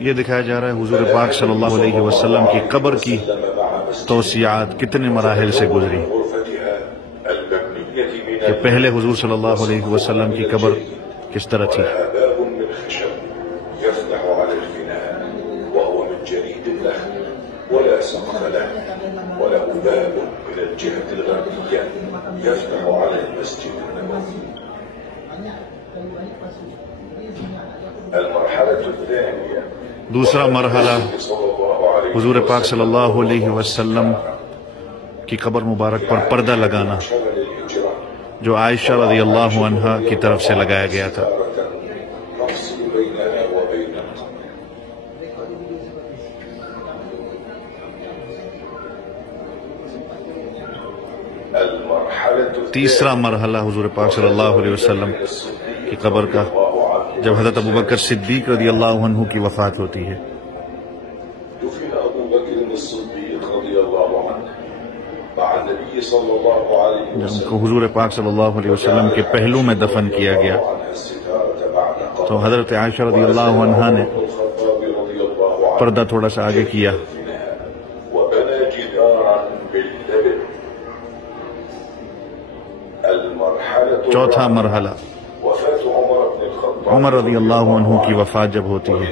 یہ دکھایا جا رہا ہے حضور پاک صلی اللہ علیہ وسلم کی قبر کی توسیعات کتنے مراحل سے گزری، کہ پہلے حضور صلی اللہ علیہ وسلم کی قبر کس طرح تھی۔ ولا سقف له وله باب من الجهة الغربية يفتح على المسجد النبوي. المرحلة الثانية دوسرا مرحلہ حضور پاک صلی اللہ علیہ وسلم کی قبر مبارک پر پردہ لگانا، جو عائشہ رضی اللہ عنہا کی طرف سے لگایا گیا تھا۔ تیسرا مرحلہ حضور پاک صلی اللہ علیہ وسلم کی قبر کا، جب حضرت ابوبکر صدیق رضی اللہ عنہ کی وفات ہوتی ہے۔ جب ان کو حضور پاک صلی اللہ علیہ وسلم کے پہلو میں دفن کیا گیا تو حضرت عائشہ رضی اللہ عنہا نے پردہ تھوڑا سا آگے کیا۔ چوتھا مرحلہ عمر رضی اللہ عنہ کی وفات جب ہوتی ہے،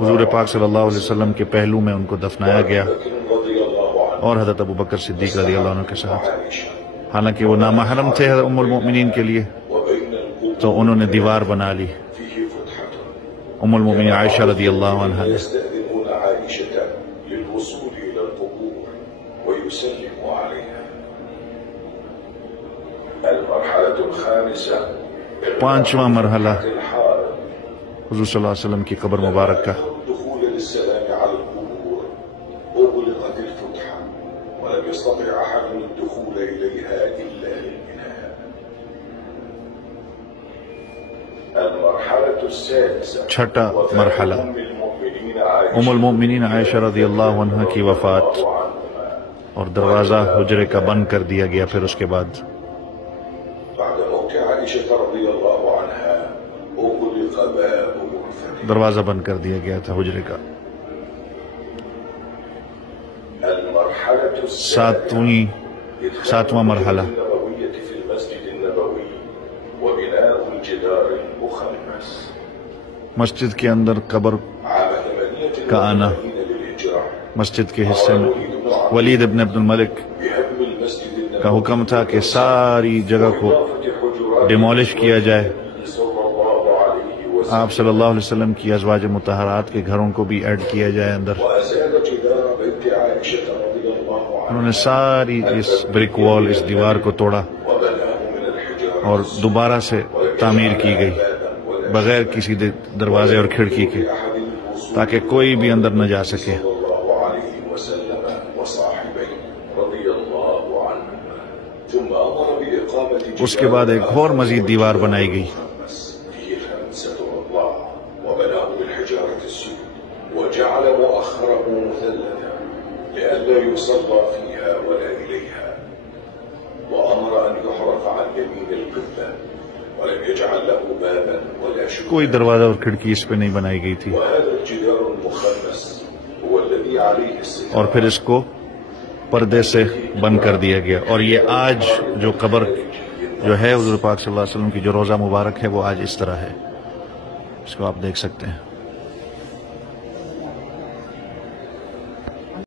حضور پاک صلی اللہ علیہ وسلم کے پہلو میں ان کو دفنایا گیا، اور حضرت ابوبکر صدیق رضی اللہ عنہ کے ساتھ، حالانکہ وہ نامحرم تھے ام المؤمنین کے لیے، تو انہوں نے دیوار بنا لی ام المؤمنین عائشہ رضی اللہ عنہ نے۔ پانچواں مرحلہ حضور صلی اللہ علیہ وسلم کی قبر مبارک کا، چھٹا مرحلہ ام المؤمنین عائشہ رضی اللہ عنہ کی وفات، اور دروازہ حجرے کا بند کر دیا گیا۔ پھر اس کے بعد دروازہ بند کر دیا گیا تھا حجرے کا۔ ساتواں مرحلہ مسجد کے اندر قبر کا آنا۔ مسجد کے حصے میں ولید ابن عبد الملک کا حکم تھا کہ ساری جگہ کو ڈیمولش کیا جائے، آپ صلی اللہ علیہ وسلم کی ازواج مطہرات کے گھروں کو بھی ایڈ کیا جائے اندر۔ انہوں نے ساری اس بریک وال، اس دیوار کو توڑا اور دوبارہ سے تعمیر کی گئی بغیر کسی دروازے اور کھڑکی کے، تاکہ کوئی بھی اندر نہ جا سکے۔ اس کے بعد ایک اور مزید دیوار بنائی گئی۔ کوئی دروازہ اور کھڑکی اس پہ نہیں بنائی گئی تھی، اور پھر اس کو پردے سے بند کر دیا گیا۔ اور یہ آج جو قبر جو ہے حضور پاک صلی اللہ علیہ وسلم کی جو روضہ مبارک ہے، وہ آج اس طرح ہے، اس کو آپ دیکھ سکتے ہیں۔